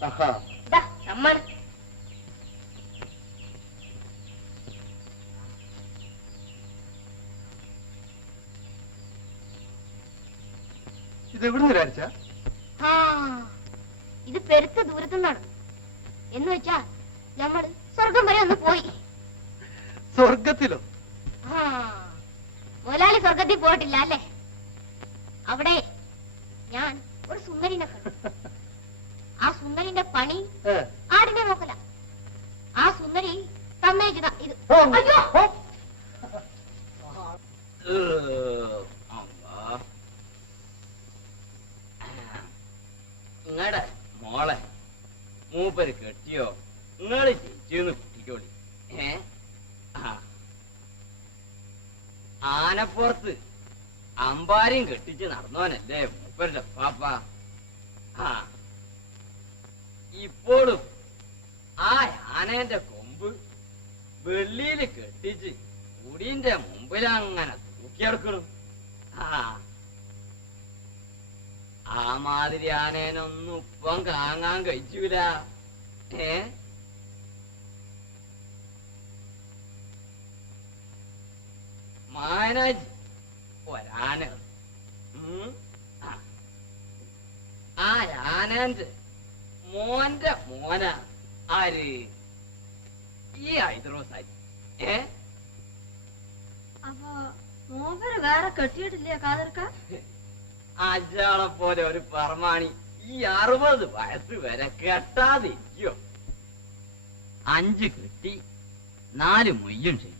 സമ്മാനം. ഇതെവിടുന്ന് രാജ? ഇത് പെരുത്ത ദൂരത്തുനിന്നാണ്. എന്ന് വെച്ചാ നമ്മൾ സ്വർഗം വരെ ഒന്ന് പോയി. സ്വർഗത്തിലോ? മുതലാളി സ്വർഗത്തിൽ പോയിട്ടില്ല അല്ലേ? അവിടെ ഞാൻ ഒരു സുന്ദരിനെ കണ്ടു. ആ സുന്ദരിന്റെ പണി ആടിനെ നോക്കല. ആ സുന്ദരി തന്നേച്ചതാ ഇത്. അയ്യോ, നിങ്ങടെ മോളെ മൂപ്പര് കെട്ടിയോ? നിങ്ങള് ചേച്ചിന്ന് കുട്ടിക്കോളി. ആനപ്പുറത്ത് അമ്പാരിയും കെട്ടിച്ച് നടന്നവനല്ലേ മൂപ്പരുടെ പാപ്പ. ഇപ്പോഴും ആ ആനേന്റെ കൊമ്പ് വെള്ളിയില് കെട്ടിച്ച് കുടീന്റെ മുമ്പിലങ്ങനെ തൂക്കിയെടുക്കണം. ആ മാതിരി ആനേനൊന്നും ഇപ്പം കാങ്ങാൻ കഴിച്ചൂല. മാനാജി ഒരാന, ആ ആനന്റെ മോന്റെ മോന ആര്? ഈ ഹൈദ്രോസാരി. അപ്പൊ മോഹന് വേറെ കെട്ടിയിട്ടില്ലേ കാതർക്ക? അജാളെ പോലെ ഒരു പറമാണി ഈ 60 വയസ്സ് വരെ കെട്ടാതിരിക്കോ? 5 കെട്ടി 4 മൊയ്യും ശരി.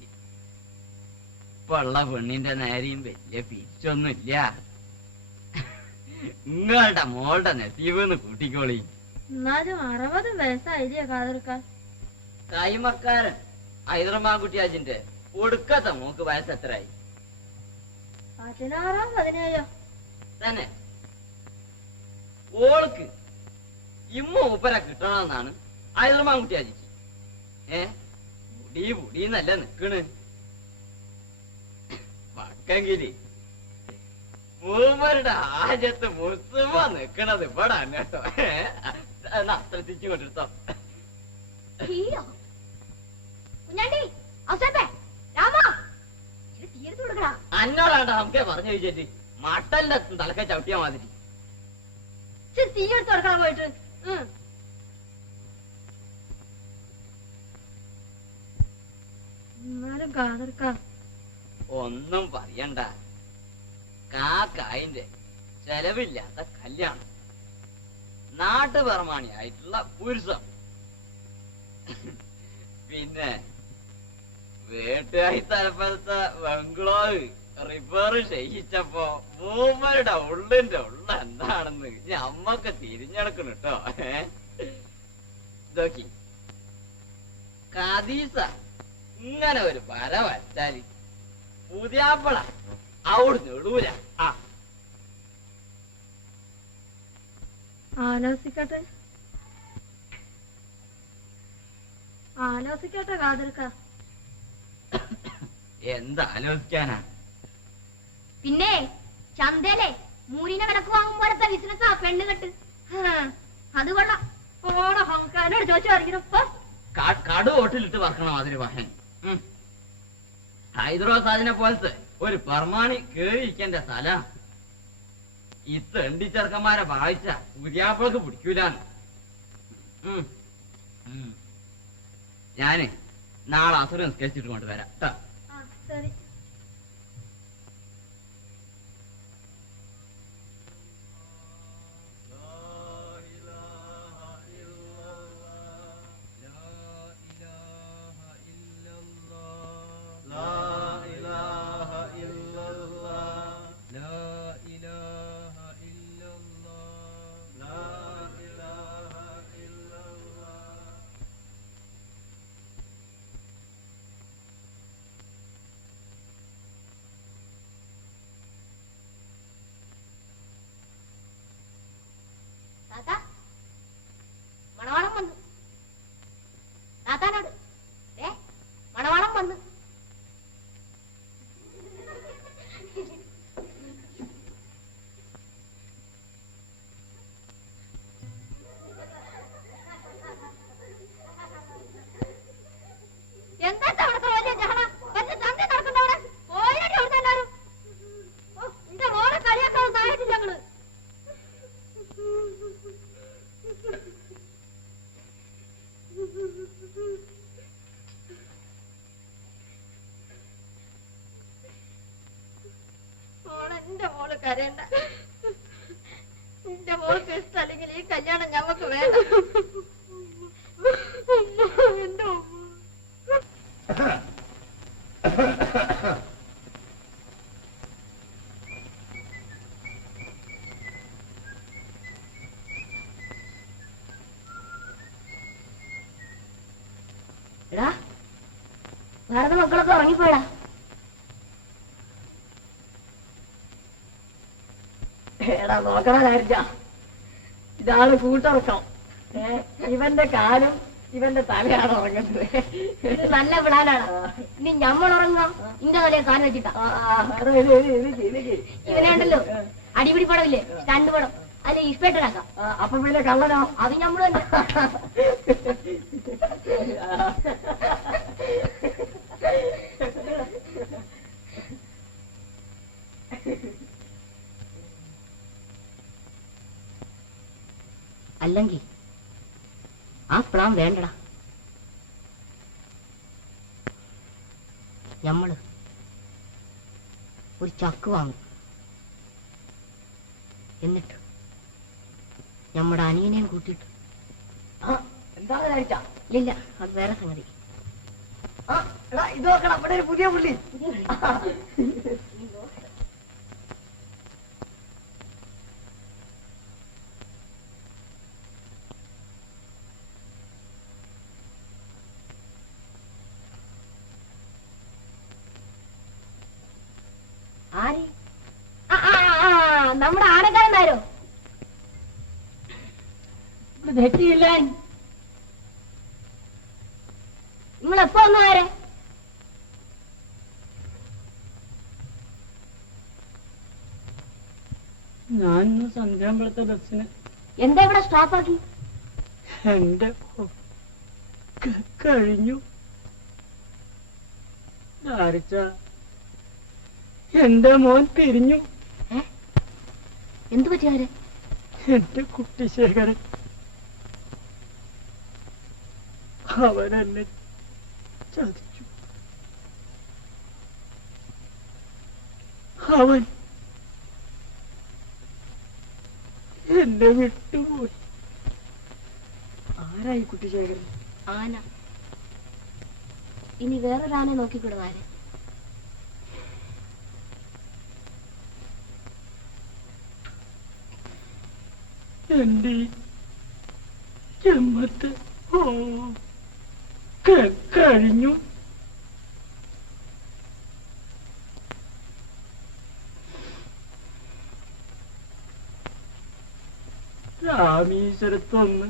ഇപ്പുള്ള പെണ്ണിന്റെ നേരെയും വലിയ പിരിച്ചൊന്നുമില്ല. നിങ്ങളുടെ മോളുടെ നെസീവെന്ന് കൂട്ടിക്കോളി. എന്നാലും 60 വയസ്സായില്ലേ കാതർക്ക? കൈമക്കാരൻ ഹൈദരാബാദ് ഒടുക്കത്തെ മോക്ക് വയസ്സ് എത്രയായി? 16 17 തന്നെ. ഓൾക്ക് ഇമ്മ ഉപ്പര കിട്ടണമെന്നാണ് ഹൈദരാബാദ് കുട്ടിയാജിക്ക്. പൊടിന്നല്ല നിക്കണ്. പക്കെങ്കില് മൂവരുടെ ആജത്ത് മുസ്ലിമ നിക്കണത് ഇവിടെ കേട്ടോ. ശ്രദ്ധിച്ചു കൊണ്ടിരുത്തോ. അന്നോടാണ്ട നമുക്ക് പറഞ്ഞു ചോദിച്ചിട്ട് മട്ടന്റെ തലക്കെ ചവിട്ടിയാ മാതിരി തീ എടുത്ത് കൊടുക്കണം പോയിട്ട്. എന്നാലും കാതർക്ക ഒന്നും പറയണ്ട. കാക്കായിന്റെ ചെലവില്ലാത്ത കല്യാണം, നാട്ടുപറമാണിയായിട്ടുള്ള പുരുഷം, പിന്നെ വീട്ടുകാരി തലപ്പത്തെ ബംഗ്ലാവ് റിപ്പയർ ചെയ്യിച്ചപ്പോ മൂമ്മരുടെ ഉള്ളിന്റെ ഉള്ള എന്താണെന്ന് ഞമ്മക്ക് തിരിഞ്ഞെടുക്കണം കേട്ടോ. ഇതൊക്കെ കദീസ ഇങ്ങനെ ഒരു പര വച്ചാല് പുതിയാപ്പള അവിടുന്ന് ഇടൂല. ആലോചിക്കട്ടെ ആലോചിക്കട്ടെ കാതർക്ക. എന്താലോചിക്കാനാ? പിന്നെ ചന്തയിലെ മൂരിനെ വിലക്ക് വാങ്ങും പോലത്തെ ബിസിനസ്സാ പെണ്ണ് കെട്ട്. അത് കൊള്ളാം. ഓടെ ഹോങ്കാനോട് ചോദിച്ചു പറഞ്ഞപ്പോ കടു ഓട്ടിലിട്ട് പറക്കണം അതിന് വാഹൻ. ഹൈദരാബാദിനെ പോലത്തെ ഒരു പെർമാണി കേറിയിരിക്കേണ്ട സ്ഥല. ഈ തെണ്ടിച്ചെറുക്കന്മാരെ വായിച്ച പുതിയാപ്പൾക്ക് പിടിക്കൂലാന്ന്. ഞാന് നാളെ അസുരം നിസ്കരിച്ചിട്ട് കൊണ്ടുവരാം കേട്ടോ. ശരി. എന്റെ മോള് കരയണ്ട. എന്റെ മോൾക്ക് ഇഷ്ടമല്ലെങ്കിൽ ഈ കല്യാണം ഞമ്മക്ക് വേണ്ട. എന്റെ എടാ വേറെ മക്കളൊക്കെ ഉറങ്ങിപ്പോയടാ. എടാ നോക്കണ കാര്യ, ഇതാണ് കൂട്ടുറക്കം. ഇവന്റെ കാലും ഇവന്റെ തലയാണ് ഉറങ്ങുന്നത്. ഇത് നല്ല വിടാനാണ്. ഇനി ഞമ്മൾ ഉറങ്ങാം ഇന്റെ തലയെ കാല് വെച്ചിട്ടാ. ഇവനെ ഉണ്ടല്ലോ അടിപിടി പടമില്ലേ, സ്റ്റണ്ട് പടം, അതിൽ ഇഷ്ടപ്പെട്ടാക്കാം. അപ്പൊ പിന്നെ കള്ളനോ? അത് ഞമ്മള് തന്നെ. അല്ലെങ്കിൽ ആ പ്ലാൻ വേണ്ടടാ. ഞമ്മള് ഒരു ചക്ക് വാങ്ങും. എന്നിട്ട് നമ്മുടെ അനിയനെയും കൂട്ടിയിട്ട്. എന്താണ് കഴിച്ച? ഇല്ല, അത് വേറെ സംഗതി. ഇത് നോക്കണം, അവിടെ ഒരു പുതിയ പുള്ളി. ആര്? നമ്മുടെ ആനക്കാരനാരോ? തെറ്റിയില്ല. നിങ്ങളെപ്പോ വന്നു ആരെ? ഞാൻ സന്ധ്യാമ്പളത്തെ ബസ്സിന്. എന്താ ഇവിടെ സ്റ്റോപ്പാക്കി? എന്റെ കഴിഞ്ഞു. എന്റെ മോൻ പിരിഞ്ഞു. എന്തു പറ്റിയാരെ? എന്റെ കുട്ടിശേഖരൻ. അവരെന്നെ ചതിച്ചു. അവൻ എന്നെ വിട്ടുപോയി. ആരായി കുട്ടിശേഖരൻ? ആന. ഇനി വേറൊരാനെ നോക്കിക്കൊടുവാരെ? എന്റെ ജന്മത്തെ കഴിഞ്ഞു. രാമീശ്വരത്തൊന്ന്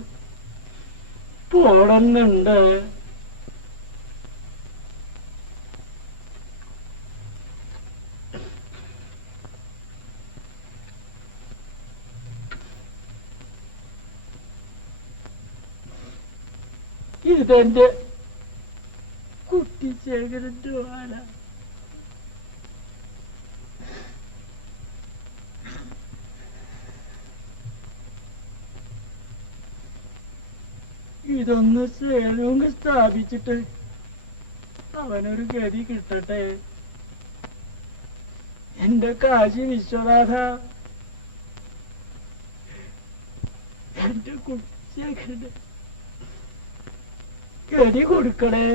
പോടുന്നുണ്ട്. ഇതെന്റെ കുട്ടിശേഖരന്റെ വാല. ഇതൊന്ന് സേനവും സ്ഥാപിച്ചിട്ട് അവനൊരു ഗതി കിട്ടട്ടെ. എന്റെ കാശി വിശ്വനാഥ, എന്റെ കുട്ടിശേഖരന്റെ ഗതി കൊടുക്കണേ.